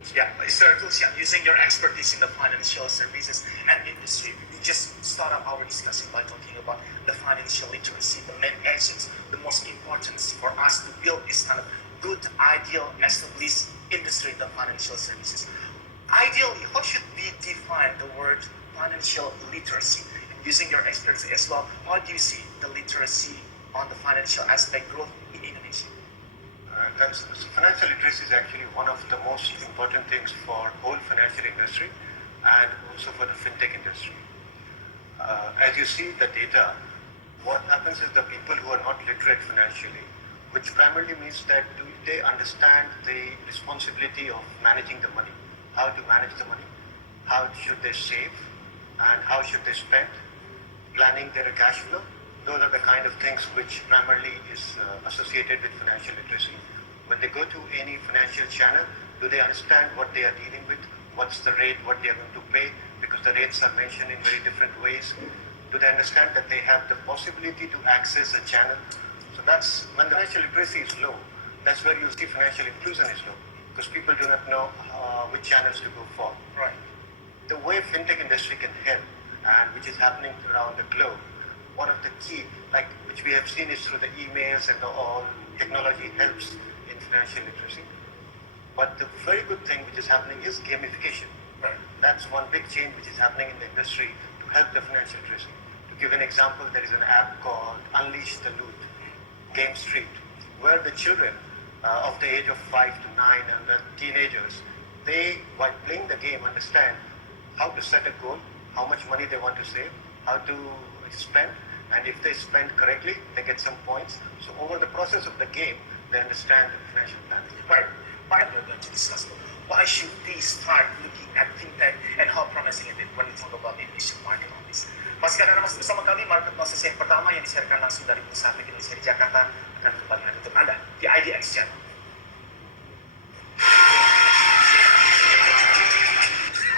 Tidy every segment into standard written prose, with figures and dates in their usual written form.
Yeah, Mr. Tulsian, using your expertise in the financial services and industry, we just start up our discussion by talking about the financial literacy, the main actions, the most important for us to build this kind of good, ideal, established industry in the financial services. Ideally, how should we define the word financial literacy? And using your expertise as well, how do you see the literacy on the financial aspect growth in Indonesia? Financial literacy is actually one of the most important things for whole financial industry and also for the fintech industry. As you see the data, what happens is the people who are not literate financially, which primarily means that do they understand the responsibility of managing the money, how to manage the money, how should they save, and how should they spend, planning their cash flow. Those are the kind of things which primarily is associated with financial literacy. When they go to any financial channel, do they understand what they are dealing with? What's the rate, what they are going to pay? Because the rates are mentioned in very different ways. Do they understand that they have the possibility to access a channel? So that's when the financial literacy is low, that's where you see financial inclusion is low, because people do not know which channels to go for. Right. The way fintech industry can help, and which is happening around the globe, one of the key, like which we have seen is through the emails and all technology helps in financial literacy. But the very good thing which is happening is gamification. Right. That's one big change which is happening in the industry to help the financial literacy. To give an example, there is an app called Unleash the Loot, Game Street, where the children of the age of 5 to 9 and the teenagers, they, while playing the game, understand how to set a goal, how much money they want to save, how to spend, and if they spend correctly, they get some points. So over the process of the game, they understand the financial planning. Right. We're going to discuss why should they start looking at fintech and how promising it is when we talk about the Indonesian market on this. Masih ada mas bersama kami, market analysis yang pertama yang disiarkan langsung dari Pusat Indonesia di Jakarta akan kembali hadir untuk Anda di IDX channel.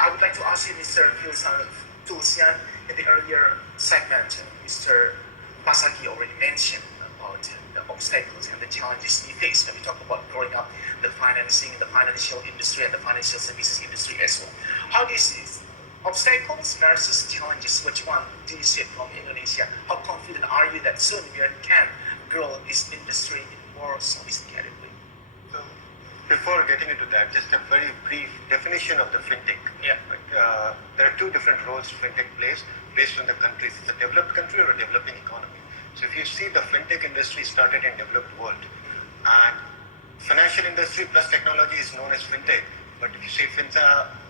I would like to ask you, Mr. Vishal Tulsian, in the earlier segment, Mr. Pasaki already mentioned about the obstacles and the challenges we face when we talk about growing up the financing, the financial industry and the financial services industry as well. How do you see this? Obstacles versus challenges, which one do you see from Indonesia? How confident are you that soon we can grow this industry in more sophisticated way? So, before getting into that, just a very brief definition of the fintech. Yeah. There are two different roles fintech plays based on the countries. It's a developed country or a developing economy. So if you see the fintech industry started in developed world, and financial industry plus technology is known as fintech. But if you say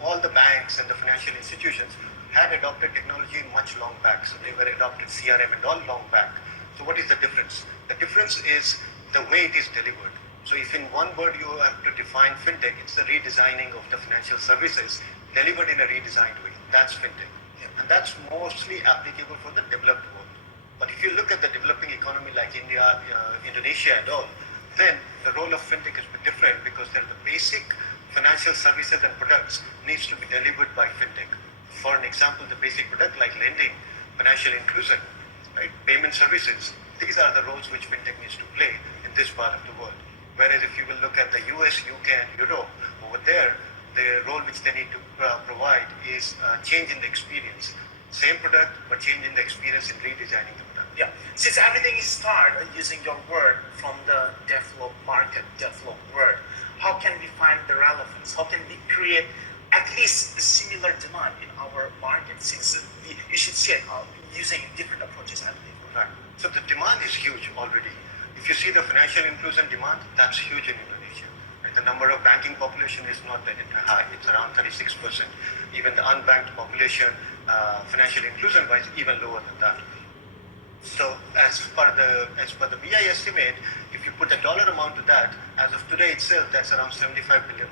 all the banks and the financial institutions had adopted technology much long back. So they were adopted CRM and all long back. So what is the difference? The difference is the way it is delivered. So if in one word you have to define fintech, it's the redesigning of the financial services delivered in a redesigned way. That's fintech. And that's mostly applicable for the developed world. But if you look at the developing economy like India, Indonesia and all, then the role of fintech is different because the basic financial services and products needs to be delivered by fintech. For an example, the basic product like lending, financial inclusion, right, payment services, these are the roles which fintech needs to play in this part of the world. Whereas if you will look at the US, UK and Europe, over there, the role which they need to provide is change in the experience. Same product, but change in the experience in redesigning the product. Yeah, since everything is started using your word from the developed market, developed world, how can we find the relevance? How can we create at least a similar demand in our market? Since you should see it using different approaches, I believe. Right. So the demand is huge already. If you see the financial inclusion demand, that's huge in Indonesia. Right? The number of banking population is not that high. It's around 36%. Even the unbanked population, financial inclusion wise, even lower than that. So as per the BI estimate, if you put a dollar amount to that, as of today itself, that's around $75 billion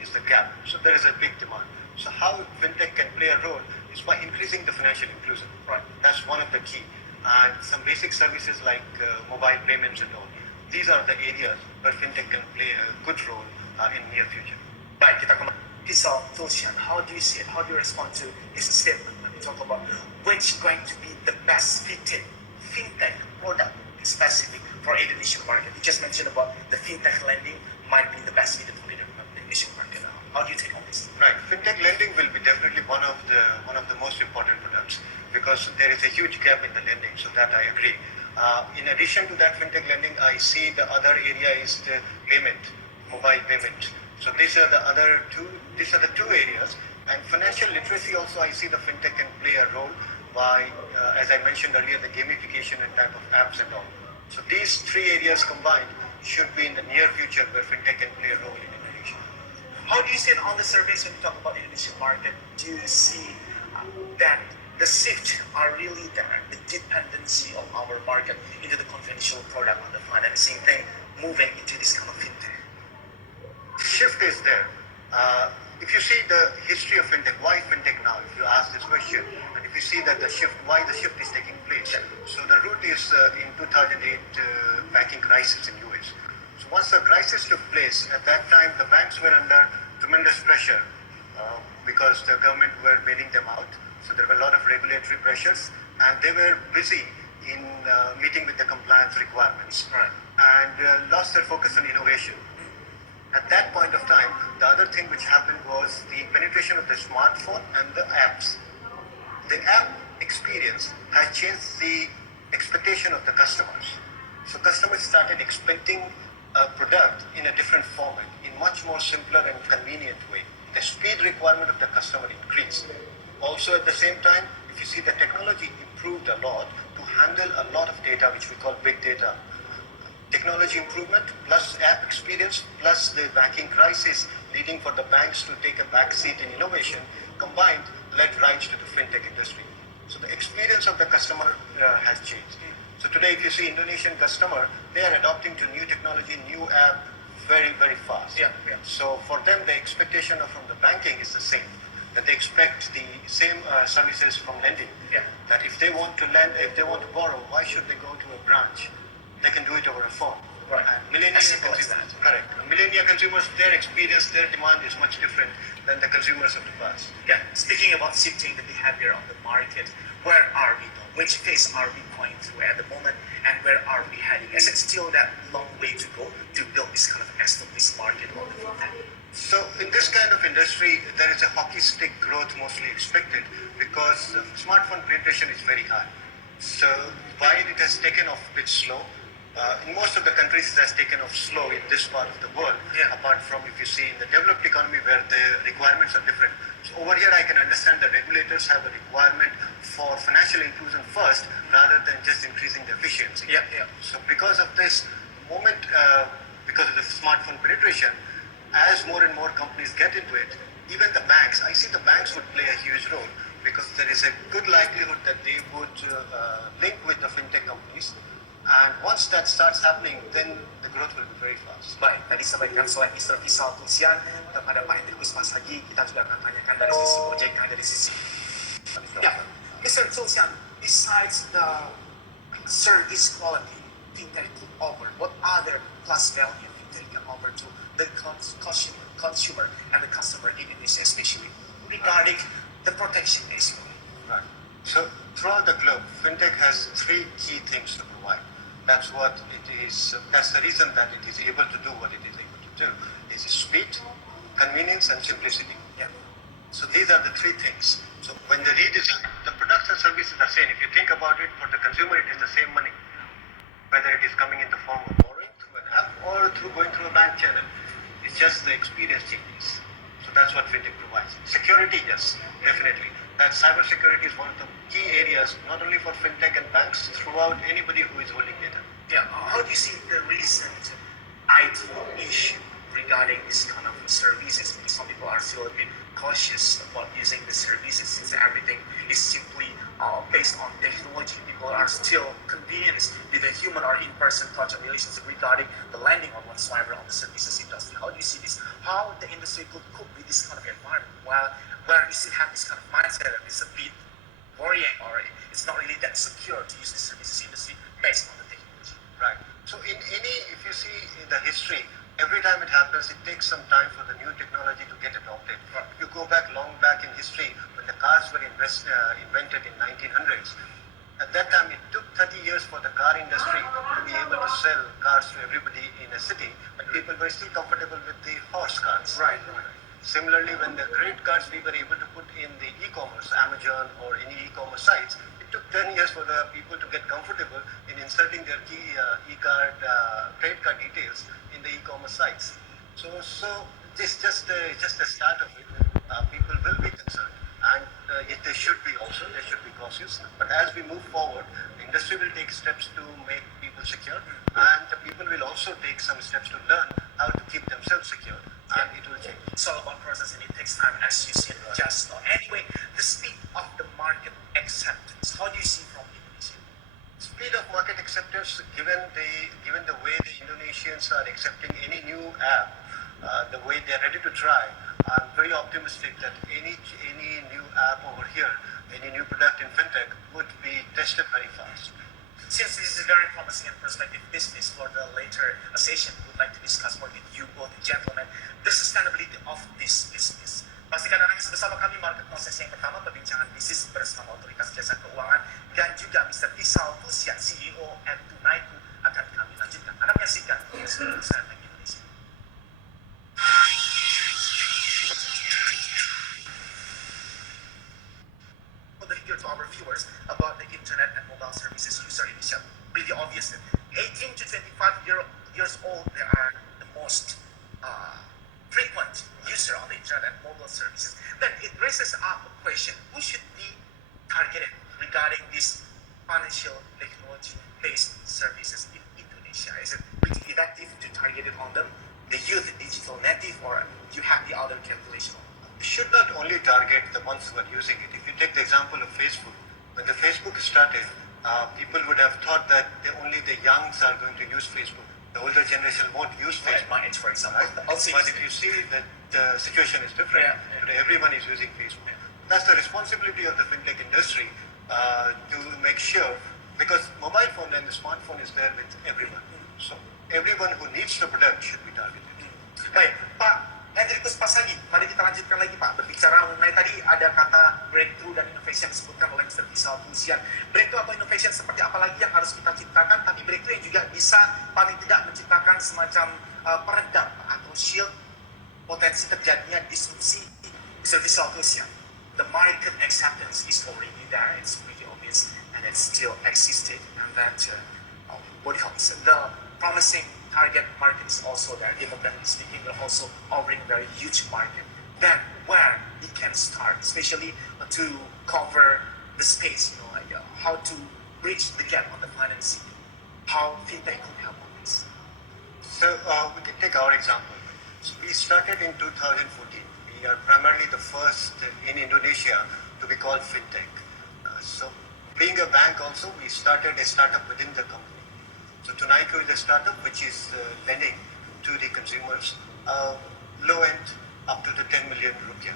is the gap. So there is a big demand. So how fintech can play a role is by increasing the financial inclusion. Right. That's one of the key. And some basic services like mobile payments and all. These are the areas where fintech can play a good role in near future. Right, kita kembali. Vishal Tulsian, how do you see it? How do you respond to his statement when we talk about which is going to be the best fitted fintech product specific for Indonesian market? You just mentioned about the fintech lending might be the best fitted for the Indonesian market. How do you take because there is a huge gap in the lending, so that I agree. In addition to that fintech lending, I see the other area is the payment, mobile payment. So these are the other two. These are the two areas. And financial literacy also, I see the fintech can play a role by, as I mentioned earlier, the gamification and type of apps and all. So these three areas combined should be in the near future where fintech can play a role in Indonesia. How do you see in all the surveys when you talk about Indonesian market? Do you see that the shift are really there, the dependency of our market into the conventional product on the financing thing, moving into this kind of fintech? Shift is there. If you see the history of fintech, why fintech now? If you ask this question, and if you see that the shift, why the shift is taking place. So the root is in 2008 banking crisis in US. So once the crisis took place, at that time the banks were under tremendous pressure because the government were bailing them out. So there were a lot of regulatory pressures, and they were busy in meeting with the compliance requirements, and lost their focus on innovation. At that point of time, the other thing which happened was the penetration of the smartphone and the apps. The app experience has changed the expectation of the customers. So customers started expecting a product in a different format, in much more simpler and convenient way. The speed requirement of the customer increased. Also at the same time, if you see the technology improved a lot to handle a lot of data, which we call big data. Technology improvement plus app experience plus the banking crisis leading for the banks to take a back seat in innovation combined led right to the fintech industry. So the experience of the customer has changed. So today if you see Indonesian customer, they are adopting to new technology, new app very, very fast. So for them the expectation from the banking is the same. That they expect the same services from lending. That if they want to lend, if they want to borrow, why should they go to a branch? They can do it over a phone. And millennial consumers, correct. Millennial consumers, their experience, their demand is much different than the consumers of the past. Speaking about shifting the behavior of the market, where are we now? Which phase are we going through at the moment, and where are we heading? Is it still that long way to go to build this kind of established market on the fintech? So in this kind of industry, there is a hockey stick growth mostly expected because smartphone penetration is very high. So while it has taken off a bit slow, in most of the countries it has taken off slow in this part of the world, apart from if you see in the developed economy where the requirements are different. So over here I can understand the regulators have a requirement for financial inclusion first rather than just increasing the efficiency. So because of this moment, because of the smartphone penetration, as more and more companies get into it, even the banks, I see the banks would play a huge role because there is a good likelihood that they would link with the fintech companies. And once that starts happening, then the growth will be very fast. Baik, tadi sampaikan oleh Mr. Vishal Tulsian kepada Pak Hendrikus Masagi, kita juga akan tanyakan dari sisi OJK, dari sisi Mr. Tulsian, besides the service quality fintech could offer, what other plus value fintech can offer to the consumer and the customer in Indonesia, especially regarding the protection issue? So throughout the globe, fintech has three key things to provide. That's what it is. That's the reason that it is able to do what it is able to do. Is speed, convenience, and simplicity. So these are the three things. So when they redesign, the products and services are same. If you think about it, for the consumer, it is the same money, whether it is coming in the form of borrowing through an app or through going through a bank channel. It's just the experience changes. So that's what fintech provides. Security, yes, definitely. That cybersecurity is one of the key areas, not only for fintech and banks, throughout anybody who is holding data. How do you see the recent IT issue regarding this kind of services? Because some people are still a bit cautious about using the services since everything is simply based on technology. People are still convinced with the human or in-person touch and relationship regarding the lending or whatsoever on the services industry. How do you see this? How the industry could cope with this kind of environment where you still have this kind of mindset that is a bit worrying or it's not really that secure to use the services industry based on the technology? So in any, if you see in the history, every time it happens, it takes some time for the new technology to get adopted. If you go back long back in history, when the cars were invented in 1900s, at that time it took 30 years for the car industry to be able to sell cars to everybody in a city, but people were still comfortable with the horse cars. Similarly, when the credit cards we were able to put in the e-commerce, Amazon or any e-commerce sites, it took 10 years for the people to get comfortable in inserting their key e-card, credit card details in the e-commerce sites. So this just the start of it. People will be concerned, and yet they should be also. They should be cautious. But as we move forward, the industry will take steps to make people secure, and the people will also take some steps to learn how to keep themselves secure, and it will change. It's all about process and it takes time, as you said just now. Anyway, the speed of the market acceptance, how do you see from Indonesia? Speed of market acceptance, given the way the Indonesians are accepting any new app, the way they're ready to try, I'm very optimistic that any new app over here, any new product in fintech would be tested very fast. Since this is a very promising and prospective business, for the later session, we would like to discuss more with you both gentlemen the sustainability of this business. Pastikan Anda bersama kami market proses yang pertama perbincangan bisnis bersama Otoritas Jasa Keuangan dan juga Mr. Vishal Tulsian, CEO at Tunaiku akan kami lanjutkan. Anda menyaksikan Fintech Banking Indonesia. To our viewers about the internet and mobile services user initial. Pretty obvious that 18 to 25 years old, they are the most frequent user on the internet and mobile services. Then it raises up a question, who should be targeted regarding these financial technology-based services in Indonesia? Is it pretty effective to target it on them, the youth, digital native, or you have the other calculation? Should not only target the ones who are using it. If you take the example of Facebook, when the Facebook started, people would have thought that only the youngs are going to use Facebook. The older generation won't use Facebook. My age, for example. Right? But if you see that the situation is different, today everyone is using Facebook. That's the responsibility of the fintech industry to make sure, because mobile phone and the smartphone is there with everyone. So everyone who needs the product should be targeted. Baik, Pak Hendrikus Pasagi, mari kita lanjutkan lagi Pak. Berbicara mengenai tadi ada kata breakthrough dan innovation disebutkan oleh Mr. Vishal Tulsian. Breakthrough atau innovation seperti apa lagi yang harus kita ciptakan, tapi breakthrough yang juga bisa paling tidak menciptakan semacam peredam atau shield potensi terjadinya disrupsi. Mr. Vishal Tulsian, the market acceptance is already there, it's pretty obvious, and it still existed, and that what else? The promising target market is also there. Demographically speaking, we're also offering a very huge market. Then where we can start, especially to cover the space, how to bridge the gap on the financing, how fintech could help on this. So we can take our example. So we started in 2014. We are primarily the first in Indonesia to be called fintech. So being a bank also, we started a startup within the company. So Tunaiku is a startup which is lending to the consumers, low end up to the 10 million rupiah.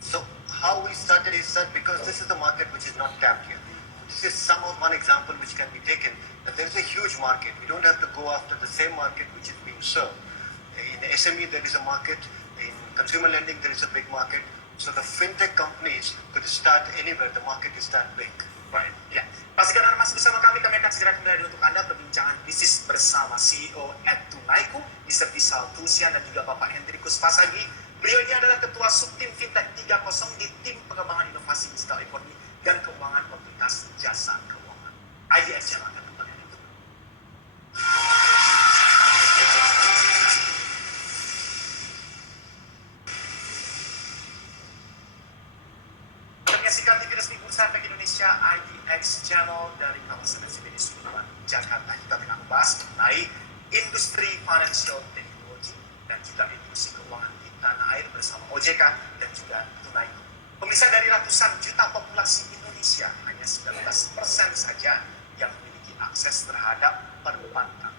So how we started is that because this is the market which is not tapped yet. This is one example which can be taken, that there is a huge market. We don't have to go after the same market which is being served. In SME there is a market, in consumer lending there is a big market. So the fintech companies could start anywhere, the market is that big. Right. Ya. Pastikan Anda masih bersama kami akan segera kembali untuk Anda perbincangan bisnis bersama CEO at Tunaiku, Mr. Vishal Tulsian dan juga Bapak Hendrikus Pasagi. Beliau ini adalah Ketua Subtim Fintech 30 di Tim Pengembangan Inovasi Digital Ekonomi dan Keuangan Otoritas Jasa Keuangan. IDX yang akan kembali itu. Menyaksikan TV resmi Bursa Efek Indonesia IDX Channel dari kawasan SCBD Sudirman, Jakarta. Kita tengah membahas mengenai industri financial technology dan juga industri keuangan di tanah air bersama OJK dan juga Tunaiku. Pemirsa, dari ratusan juta populasi Indonesia, hanya 19% saja yang memiliki akses terhadap perbankan.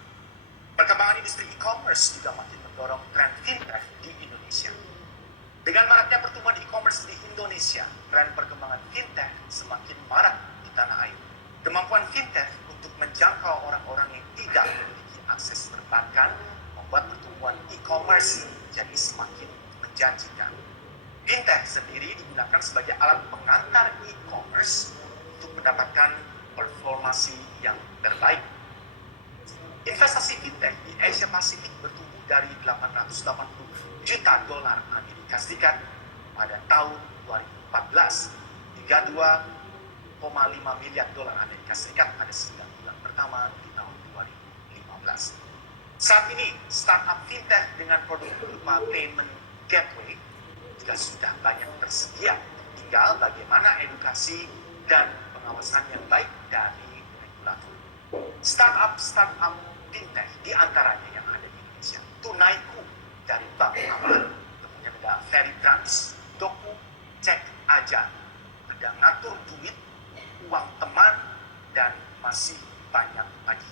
Perkembangan industri e-commerce juga makin mendorong tren fintech di Indonesia. Dengan maraknya pertumbuhan e-commerce di Indonesia, tren perkembangan fintech semakin marak di tanah air. Kemampuan fintech untuk menjangkau orang-orang yang tidak memiliki akses perbankan membuat pertumbuhan e-commerce jadi semakin menjanjikan. Fintech sendiri digunakan sebagai alat pengantar e-commerce untuk mendapatkan performasi yang terbaik. Investasi fintech di Asia Pasifik bertumbuh dari 880 juta dolar Amerika Serikat pada tahun 2014 hingga 2,5 miliar dolar Amerika Serikat pada 9 bulan pertama di tahun 2015. Saat ini, startup fintech dengan produk berupa payment gateway juga sudah banyak tersedia. Tinggal bagaimana edukasi dan pengawasan yang baik dari regulator. Startup fintech di antaranya yang ada di Indonesia. Tunaiku dari Bank Aman, kemudian ada Veritrans, Doku, Cek Aja, ada Ngatur Duit, Uang Teman, dan masih banyak lagi.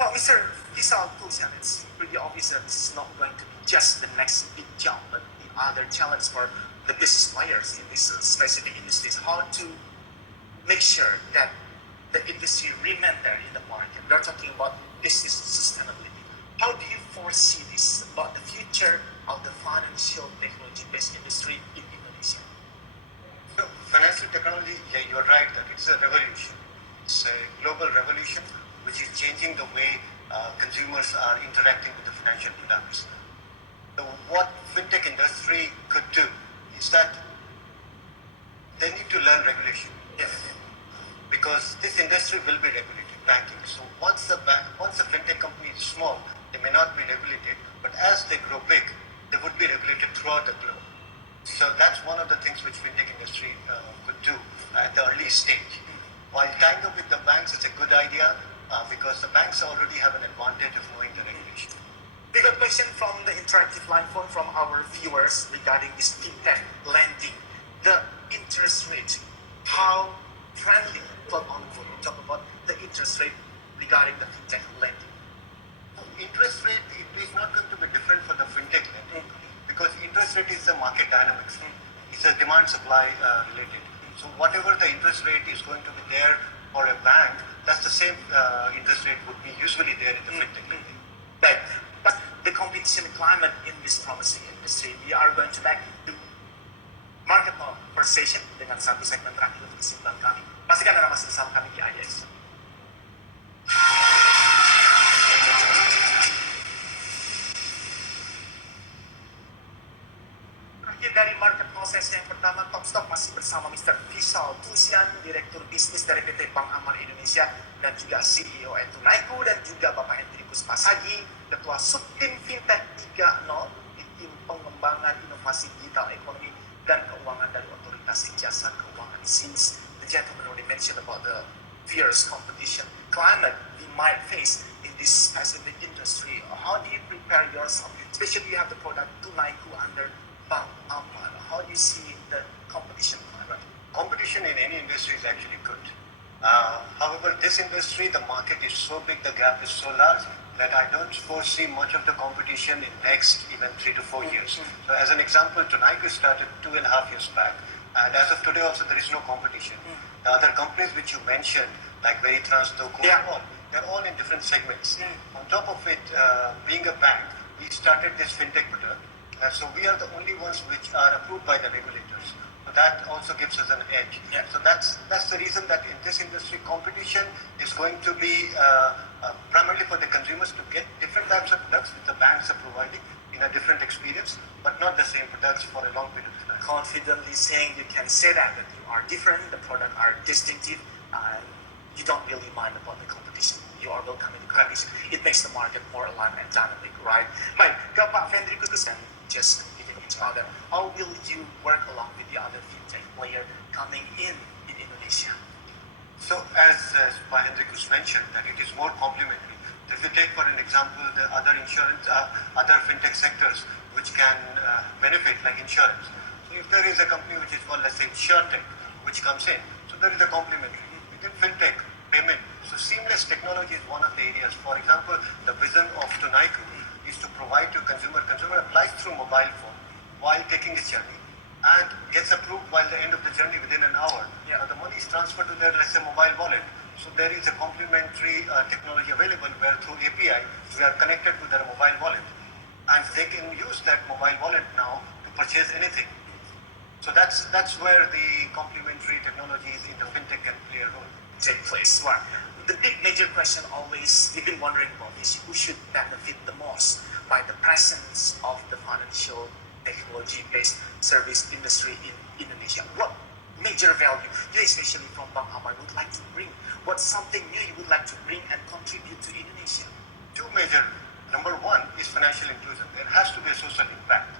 Well, Mr. Vishal Tulsian, it's pretty obvious that this is not going to be just the next big jump, but the other challenge for the business players in this specific industry is how to make sure that the industry remain there in the market. We are talking about business sustainability. How do you foresee this about the future of the financial technology-based industry in Indonesia? So, financial technology, yeah, you're right that it's a revolution. It's a global revolution which is changing the way consumers are interacting with the financial products. So what fintech industry could do is that they need to learn regulation. Yes. Because this industry will be regulated, banking. So once a fintech company is small, they may not be regulated, but as they grow big, they would be regulated throughout the globe. So that's one of the things which fintech industry could do at the early stage. While tying up with the banks is a good idea because the banks already have an advantage of knowing the regulation. We got a question from the interactive line phone from our viewers regarding this fintech lending. The interest rate, how friendly, quote unquote, we talk about the interest rate regarding the fintech lending. Interest rate is not going to be different for the fintech lending because interest rate is the market dynamics. It's a demand supply related. So whatever the interest rate is going to be there for a bank, that's the same interest rate would be usually there in the fintech lending. Right. But the competition climate in this promising industry, we are going to back to market conversation dengan satu segmen terakhir untuk kesimpulan kami. Pastikan Anda masih bersama kami di IDX. Akhir dari market proses yang pertama, Top Stock masih bersama Mr. Vishal Tulsian, Direktur Bisnis dari PT Bank Aman Indonesia, dan juga CEO Tunaiku, dan juga Bapak Hendrikus Pasagi, Ketua Subtim Fintech 3.0 di tim pengembangan inovasi digital ekonomi dan keuangan dari Otoritas Jasa Keuangan. Since the gentleman already mentioned about the fierce competition climate we might face in this specific industry, how do you prepare yourself? Especially you have the product Tunaiku under Bank Aman. How do you see the competition climate? Competition in any industry is actually good. However, this industry, the market is so big, the gap is so large that I don't foresee much of the competition in next even 3 to 4 years. So as an example, Tunaiku started 2.5 years back, and as of today also there is no competition. The other companies which you mentioned, like Veritrans, Doku, they're all in different segments. On top of it, being a bank, we started this fintech product, so we are the only ones which are approved by the regulators. So that also gives us an edge. So that's the reason that in this industry, competition is going to be primarily for the consumers to get different types of products which the banks are providing in a different experience, but not the same products for a long period of time. Confidently saying you can say that you are different, the product are distinctive, and you don't really mind about the competition. You are welcoming the competition. It makes the market more aligned and dynamic, right? Baik, ke Pak Hendrikus dan just competing each other. How will you work along with the other fintech player coming in Indonesia? So as Pak Hendrikus mentioned, that it is more complementary. So if you take for an example the other insurance, other fintech sectors which can benefit like insurance. So if there is a company which is called, let's say, InsurTech, which comes in, so there is a complementary. Within fintech, payment, so seamless technology is one of the areas. For example, the vision of Tunaiku is to provide to consumer applies through mobile phone while taking his journey and gets approved while the end of the journey within an hour. Now the money is transferred to their, let's say, mobile wallet. So there is a complementary technology available where through API we are connected to their mobile wallet and they can use that mobile wallet now to purchase anything. So that's where the complementary technologies in the fintech can play a role. take place. Well, the big major question always we've been wondering about is who should benefit the most by the presence of the financial technology-based service industry in Indonesia. What major value you, especially from Bank Amar, would like to bring? What's something new you would like to bring and contribute to Indonesia? Two major. Number one is financial inclusion. There has to be a social impact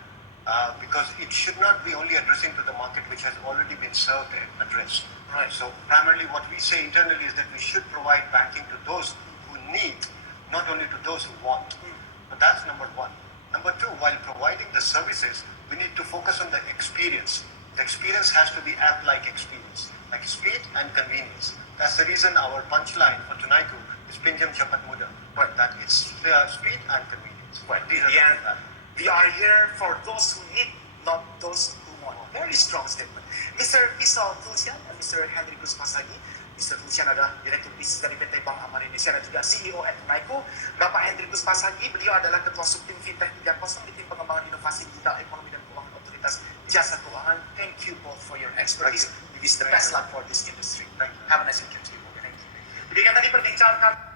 because it should not be only addressing to the market which has already been served and addressed. Right. So primarily what we say internally is that we should provide banking to those who need, not only to those who want. But that's number one. Number two, while providing the services, we need to focus on the experience. The experience has to be app-like experience, like speed and convenience. That's the reason our punchline for Tunaiku is Pinjam Cepat Mudah, but that it's speed and convenience. Well, in the end, we are here for those who need, not those who want. Very strong statement. Mr. Vishal Tulsian and Mr. Hendrikus Pasagi. Mr. Tulsian adalah Direktur Bisnis dari PT Bank Amar Indonesia dan juga CEO at Tunaiku. Bapak Hendrikus Pasagi, beliau adalah Ketua Subtim Fintech 30 di Tim Pengembangan Inovasi Digital Ekonomi dan Keuangan Otoritas Jasa Keuangan. Thank you both for your expertise. We wish the best luck for this industry. Have a nice weekend to you. Thank you. Demikian tadi perbincangan kami.